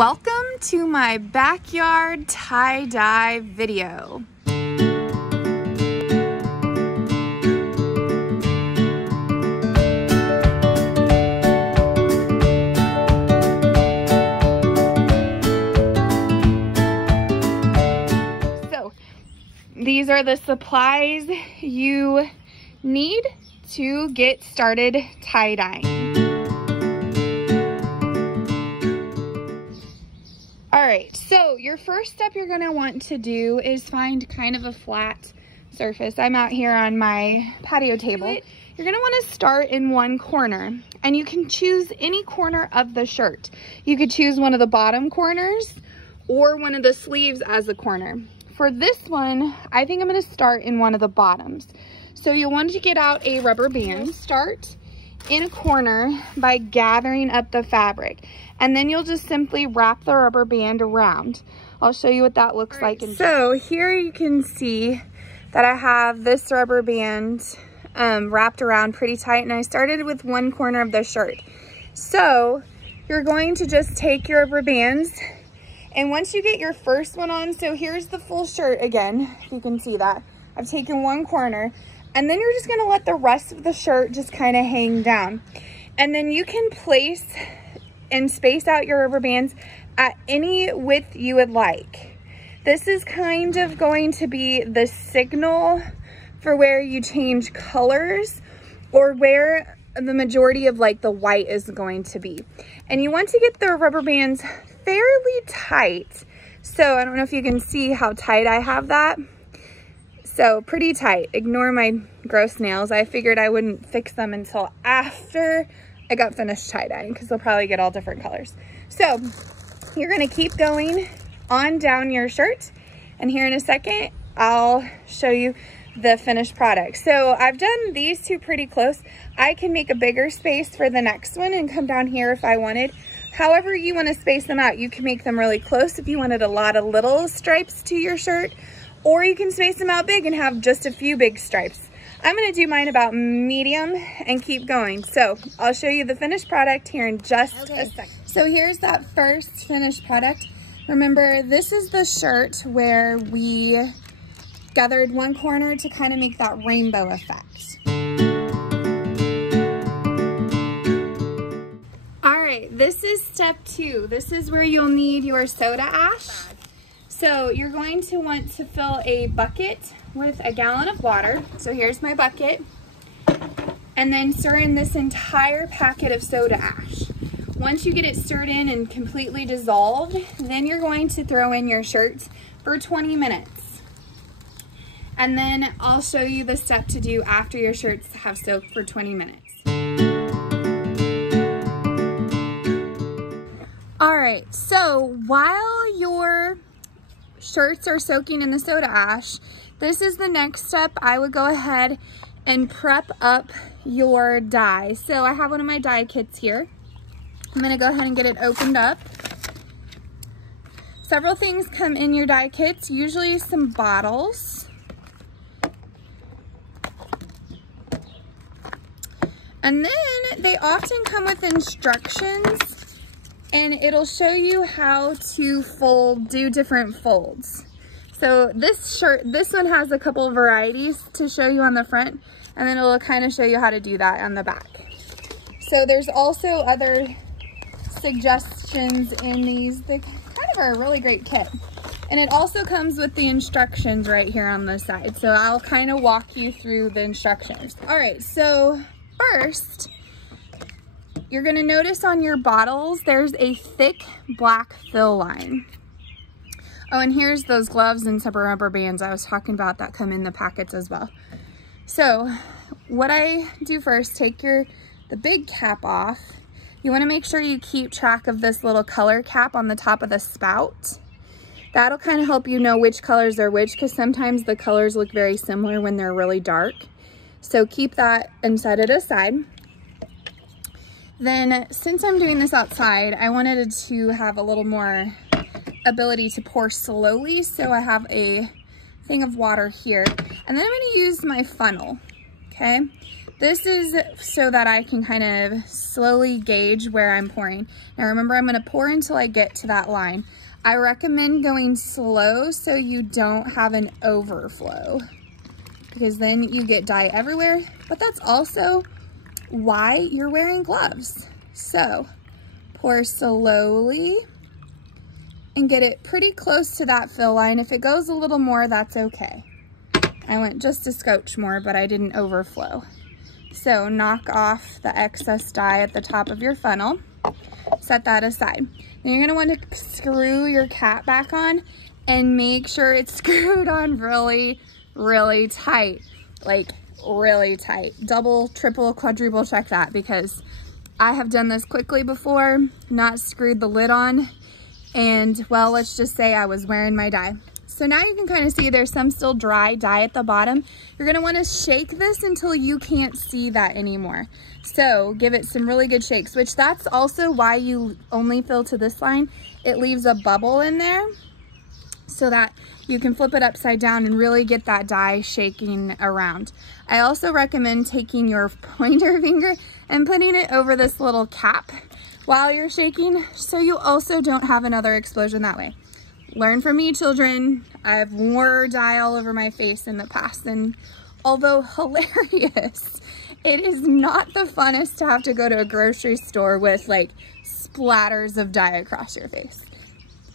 Welcome to my backyard tie-dye video. So, these are the supplies you need to get started tie-dyeing. Alright, so your first step you're going to want to do is find kind of a flat surface. I'm out here on my patio table. You're going to want to start in one corner, and you can choose any corner of the shirt. You could choose one of the bottom corners or one of the sleeves as a corner. For this one, I think I'm going to start in one of the bottoms. So you'll want to get out a rubber band. Start in a corner by gathering up the fabric, and then you'll just simply wrap the rubber band around. I'll show you what that looks like. So here you can see that I have this rubber band wrapped around pretty tight, and I started with one corner of the shirt. So you're going to just take your rubber bands, and once you get your first one on, so here's the full shirt again, if you can see that. I've taken one corner, and then you're just gonna let the rest of the shirt just kind of hang down. And then you can place and space out your rubber bands at any width you would like. This is kind of going to be the signal for where you change colors or where the majority of like the white is going to be. And you want to get the rubber bands fairly tight. So I don't know if you can see how tight I have that. So pretty tight. Ignore my gross nails. I figured I wouldn't fix them until after I got finished tie-dyeing because they'll probably get all different colors. So you're going to keep going on down your shirt, and here in a second I'll show you the finished product. So I've done these two pretty close. I can make a bigger space for the next one and come down here if I wanted. However you want to space them out, you can make them really close if you wanted a lot of little stripes to your shirt, or you can space them out big and have just a few big stripes. I'm going to do mine about medium and keep going. So I'll show you the finished product here in just a second. So here's that first finished product. Remember, this is the shirt where we gathered one corner to kind of make that rainbow effect. All right, this is step 2. This is where you'll need your soda ash. So you're going to want to fill a bucket with a gallon of water. So here's my bucket. And then stir in this entire packet of soda ash. Once you get it stirred in and completely dissolved, then you're going to throw in your shirts for 20 minutes. And then I'll show you the step to do after your shirts have soaked for 20 minutes. All right, so while your shirts are soaking in the soda ash, this is the next step. I would go ahead and prep up your dye. So I have one of my dye kits here. I'm gonna go ahead and get it opened up. Several things come in your dye kits, usually some bottles. And then they often come with instructions, and it'll show you how to do different folds. So this one has a couple of varieties to show you on the front, and then it'll kind of show you how to do that on the back. So there's also other suggestions in these. They kind of are a really great kit. And it also comes with the instructions right here on the side. So I'll kind of walk you through the instructions. All right, so first, you're gonna notice on your bottles, there's a thick black fill line. Oh, and here's those gloves and some rubber bands I was talking about that come in the packets as well. So what I do first, take the big cap off. You wanna make sure you keep track of this little color cap on the top of the spout. That'll kind of help you know which colors are which, because sometimes the colors look very similar when they're really dark. So keep that and set it aside. Then, since I'm doing this outside, I wanted to have a little more ability to pour slowly, so I have a thing of water here. And then I'm going to use my funnel, okay? This is so that I can kind of slowly gauge where I'm pouring. Now remember, I'm gonna pour until I get to that line. I recommend going slow so you don't have an overflow, because then you get dye everywhere, but that's also why you're wearing gloves. So pour slowly and get it pretty close to that fill line. If it goes a little more, that's okay. I went just a scotch more, but I didn't overflow. So knock off the excess dye at the top of your funnel, set that aside. Then you're gonna want to screw your cap back on and make sure it's screwed on really, really tight. Like really tight. Double, triple, quadruple check that, because I have done this quickly before, not screwed the lid on, and well, let's just say I was wearing my dye. So now you can kind of see there's some still dry dye at the bottom. You're gonna wanna shake this until you can't see that anymore. So give it some really good shakes, which that's also why you only fill to this line. It leaves a bubble in there so that you can flip it upside down and really get that dye shaking around. I also recommend taking your pointer finger and putting it over this little cap while you're shaking, so you also don't have another explosion that way. Learn from me, children. I've worn dye all over my face in the past, and although hilarious, it is not the funnest to have to go to a grocery store with like splatters of dye across your face.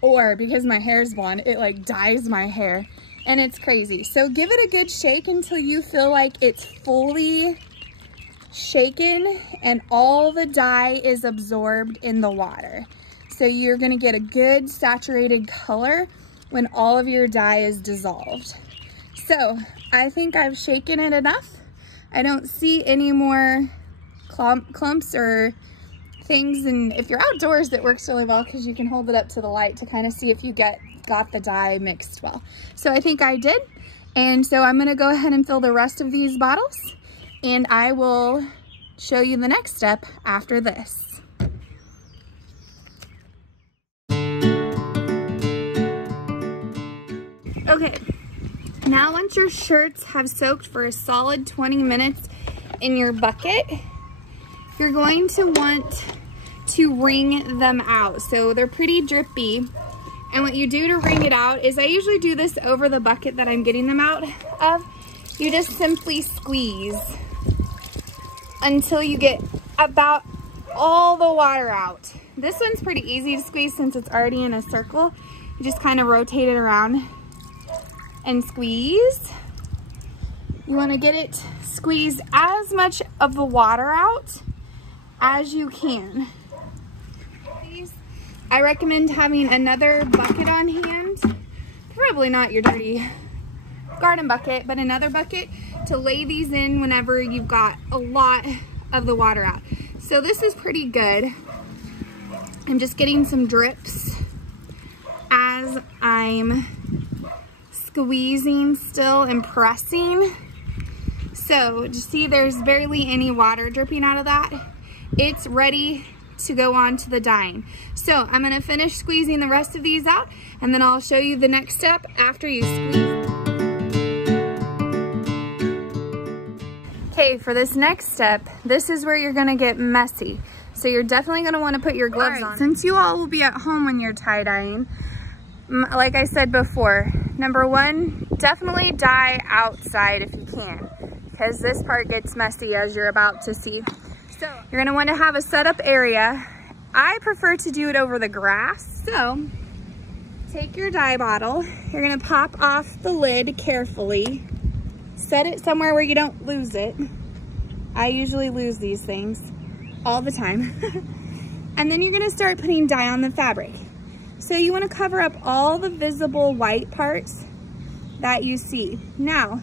Or because my hair is blonde, it like dyes my hair, and it's crazy. So give it a good shake until you feel like it's fully shaken and all the dye is absorbed in the water. So you're gonna get a good saturated color when all of your dye is dissolved. So I think I've shaken it enough. I don't see any more clumps or things, and if you're outdoors, it works really well because you can hold it up to the light to kind of see if you got the dye mixed well. So I think I did, and so I'm gonna go ahead and fill the rest of these bottles, and I will show you the next step after this. Okay, now once your shirts have soaked for a solid 20 minutes in your bucket, you're going to want to wring them out. So they're pretty drippy. And what you do to wring it out is, I usually do this over the bucket that I'm getting them out of. You just simply squeeze until you get about all the water out. This one's pretty easy to squeeze since it's already in a circle. You just kind of rotate it around and squeeze. You want to get it squeezed as much of the water out as you can. I recommend having another bucket on hand, probably not your dirty garden bucket, but another bucket to lay these in whenever you've got a lot of the water out. So this is pretty good. I'm just getting some drips as I'm squeezing still and pressing. So just see there's barely any water dripping out of that. It's ready to go on to the dyeing. So I'm gonna finish squeezing the rest of these out, and then I'll show you the next step after you squeeze. Okay, for this next step, this is where you're gonna get messy. So you're definitely gonna wanna put your gloves on. Since you all will be at home when you're tie-dyeing, like I said before, number one, definitely dye outside if you can, because this part gets messy as you're about to see. So you're gonna wanna have a setup area. I prefer to do it over the grass. So take your dye bottle, you're gonna pop off the lid carefully, set it somewhere where you don't lose it. I usually lose these things all the time. And then you're gonna start putting dye on the fabric. So you wanna cover up all the visible white parts that you see. Now,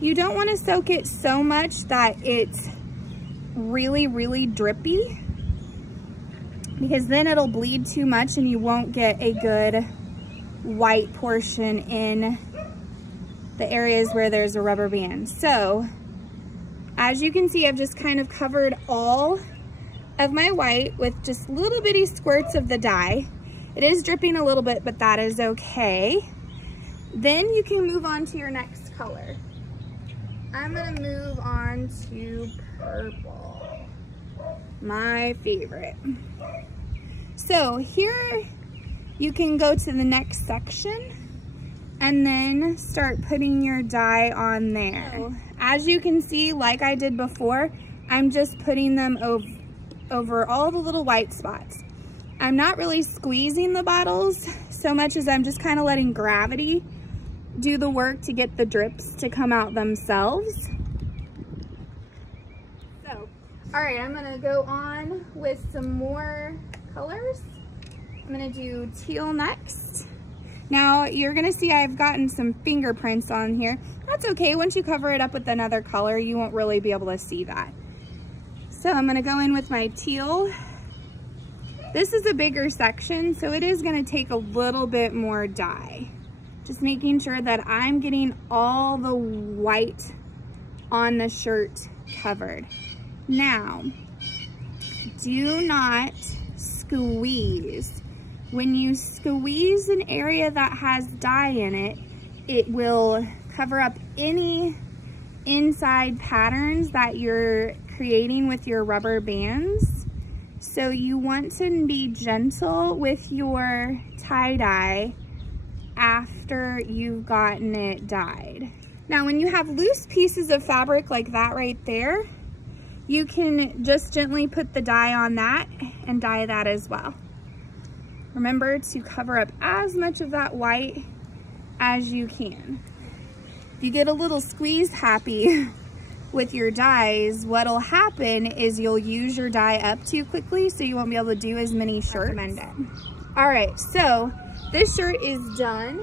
you don't wanna soak it so much that it's really, really drippy, because then it'll bleed too much and you won't get a good white portion in the areas where there's a rubber band. So, as you can see, I've just kind of covered all of my white with just little bitty squirts of the dye. It is dripping a little bit, but that is okay. Then you can move on to your next color. I'm gonna move on to purple, my favorite. So here you can go to the next section and then start putting your dye on there. So, as you can see, like I did before, I'm just putting them over all the little white spots. I'm not really squeezing the bottles so much as I'm just kind of letting gravity do the work to get the drips to come out themselves. So, all right, I'm gonna go on with some more colors. I'm gonna do teal next. Now you're gonna see I've gotten some fingerprints on here. That's okay, once you cover it up with another color, you won't really be able to see that. So I'm gonna go in with my teal. This is a bigger section, so it is gonna take a little bit more dye. Just making sure that I'm getting all the white on the shirt covered. Now, do not squeeze. When you squeeze an area that has dye in it, it will cover up any inside patterns that you're creating with your rubber bands. So you want to be gentle with your tie-dye after you've gotten it dyed. Now, when you have loose pieces of fabric like that right there, you can just gently put the dye on that and dye that as well. Remember to cover up as much of that white as you can. If you get a little squeeze happy with your dyes, what'll happen is you'll use your dye up too quickly, so you won't be able to do as many shirts. All right, so this shirt is done.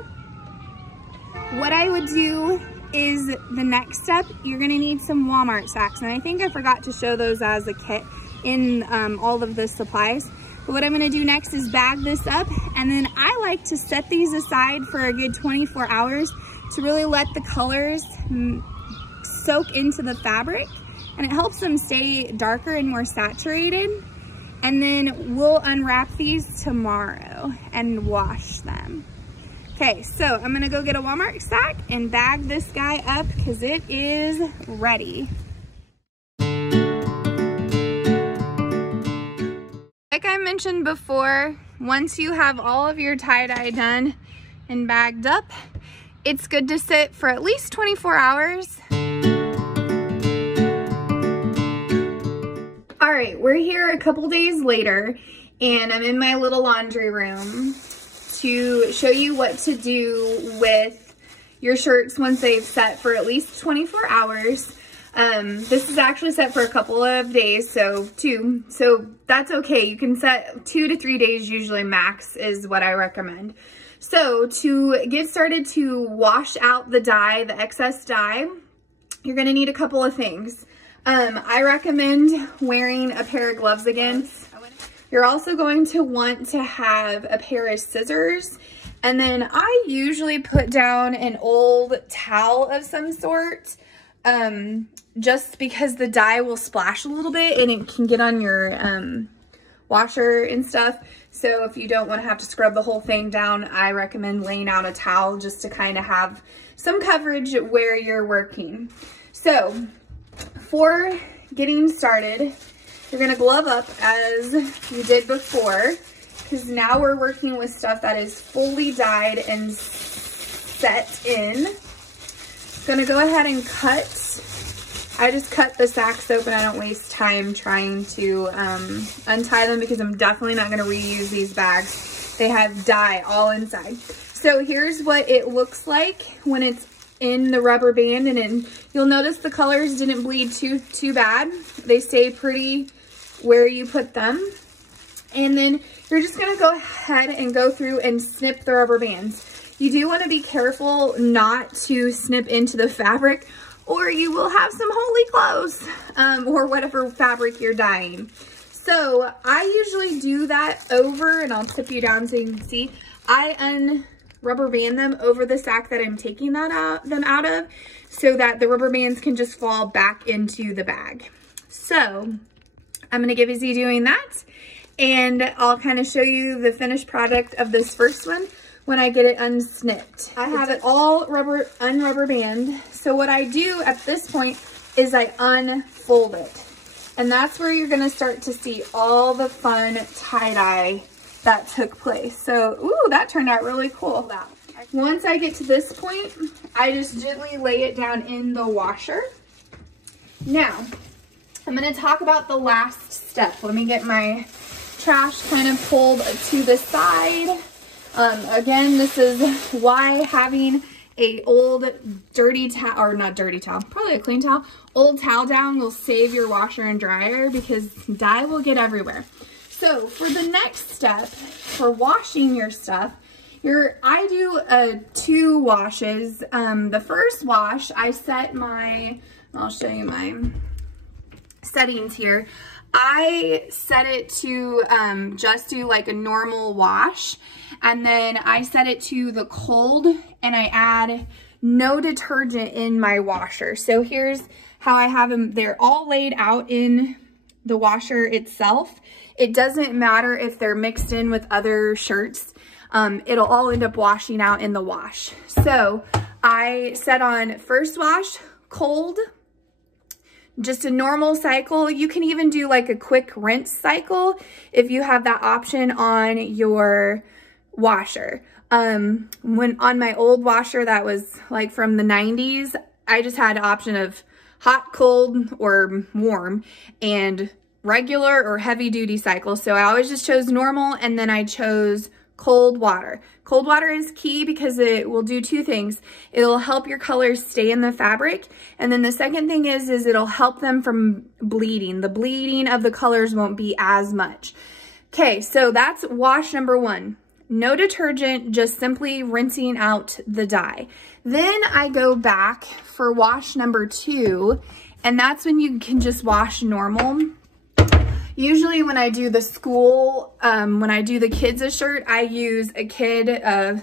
What I would do is the next step, you're gonna need some Walmart sacks. And I think I forgot to show those as a kit in all of the supplies. But what I'm gonna do next is bag this up, and then I like to set these aside for a good 24 hours to really let the colors soak into the fabric, and it helps them stay darker and more saturated. And then we'll unwrap these tomorrow and wash them. Okay, so I'm gonna go get a Walmart sack and bag this guy up because it is ready. Like I mentioned before, once you have all of your tie-dye done and bagged up, it's good to sit for at least 24 hours. All right, we're here a couple days later, and I'm in my little laundry room to show you what to do with your shirts once they've set for at least 24 hours. This is actually set for a couple of days, so that's okay. You can set 2 to 3 days, usually max is what I recommend. So to get started to wash out the dye, the excess dye, you're gonna need a couple of things. I recommend wearing a pair of gloves again. You're also going to want to have a pair of scissors. And then I usually put down an old towel of some sort, just because the dye will splash a little bit and it can get on your washer and stuff. So if you don't want to have to scrub the whole thing down, I recommend laying out a towel just to kind of have some coverage where you're working. So for getting started, you're gonna glove up as you did before, because now we're working with stuff that is fully dyed and set in. Gonna go ahead and cut. I just cut the sacks open. I don't waste time trying to untie them because I'm definitely not gonna reuse these bags. They have dye all inside. So here's what it looks like when it's in the rubber band, and then you'll notice the colors didn't bleed too bad. They stay pretty where you put them. And then you're just gonna go ahead and go through and snip the rubber bands. You do wanna be careful not to snip into the fabric, or you will have some holy clothes, or whatever fabric you're dyeing. So I usually do that over, and I'll tip you down so you can see. I rubber band them over the sack that I'm taking them out of, so that the rubber bands can just fall back into the bag. So I'm gonna get busy doing that, and I'll kind of show you the finished product of this first one, when I get it unsnipped. I have it all unrubber band. So what I do at this point is I unfold it. And that's where you're gonna start to see all the fun tie-dye that took place. So, ooh, that turned out really cool. Once I get to this point, I just gently lay it down in the washer. Now, I'm gonna talk about the last step. Let me get my trash kind of pulled to the side. Again, this is why having a old dirty towel, or not dirty towel, probably a clean towel, old towel down will save your washer and dryer because dye will get everywhere. So for the next step, for washing your stuff, I do 2 washes. The first wash, I set I'll show you my settings here. I set it to just do like a normal wash, and then I set it to the cold, and I add no detergent in my washer. So here's how I have them. They're all laid out in the washer itself. It doesn't matter if they're mixed in with other shirts. It'll all end up washing out in the wash. So I set on first wash, cold, just a normal cycle. You can even do like a quick rinse cycle if you have that option on your washer. When on my old washer that was like from the 90s, I just had an option of hot, cold, or warm, and regular or heavy duty cycle. So I always just chose normal, and then I chose cold water. Cold water is key because it will do 2 things. It'll help your colors stay in the fabric. And then the second thing is it'll help them from bleeding. The bleeding of the colors won't be as much. Okay, so that's wash number 1. No detergent, just simply rinsing out the dye. Then I go back for wash number 2, and that's when you can just wash normal. Usually when I do the school, when I do the kids a shirt, I use a kid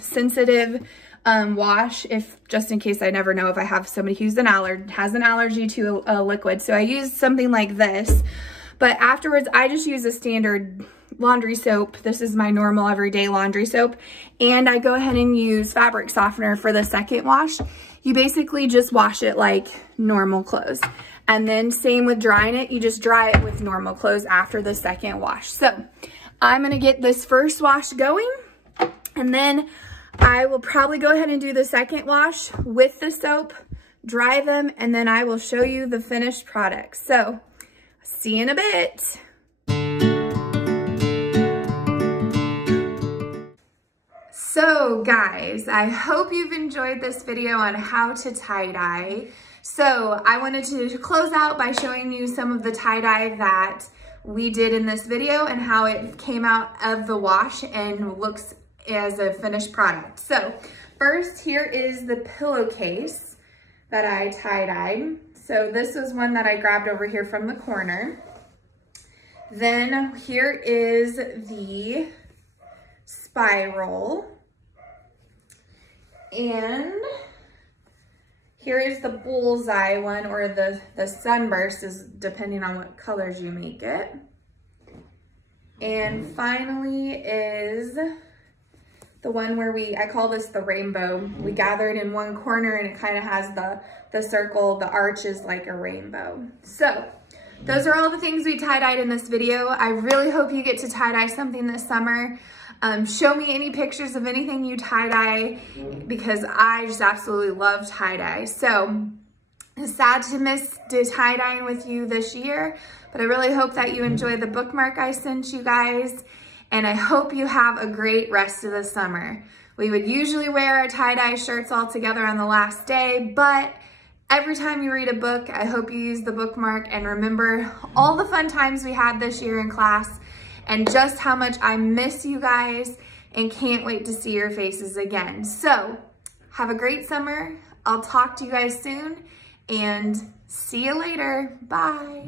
sensitive wash, just in case I never know if I have somebody who's has an allergy to a liquid. So I use something like this, but afterwards I just use a standard laundry soap. This is my normal everyday laundry soap, and I go ahead and use fabric softener for the second wash. You basically just wash it like normal clothes. And then same with drying it, you just dry it with normal clothes after the second wash. So I'm gonna get this first wash going, and then I will probably go ahead and do the second wash with the soap, dry them, and then I will show you the finished product. So see you in a bit. So guys, I hope you've enjoyed this video on how to tie-dye. So I wanted to close out by showing you some of the tie-dye that we did in this video and how it came out of the wash and looks as a finished product. So first, here is the pillowcase that I tie-dyed. So this was one that I grabbed over here from the corner. Then here is the spiral. And here is the bullseye one, or the sunburst, is depending on what colors you make it. And finally is the one where I call this the rainbow. We gather it in one corner and it kind of has the circle, the arch is like a rainbow. So those are all the things we tie-dyed in this video. I really hope you get to tie-dye something this summer. Show me any pictures of anything you tie-dye, because I just absolutely love tie-dye. So it's sad to miss tie-dyeing with you this year, but I really hope that you enjoy the bookmark I sent you guys, and I hope you have a great rest of the summer. We would usually wear our tie-dye shirts all together on the last day, but every time you read a book, I hope you use the bookmark and remember all the fun times we had this year in class, and just how much I miss you guys and can't wait to see your faces again. So have a great summer. I'll talk to you guys soon, and see you later. Bye.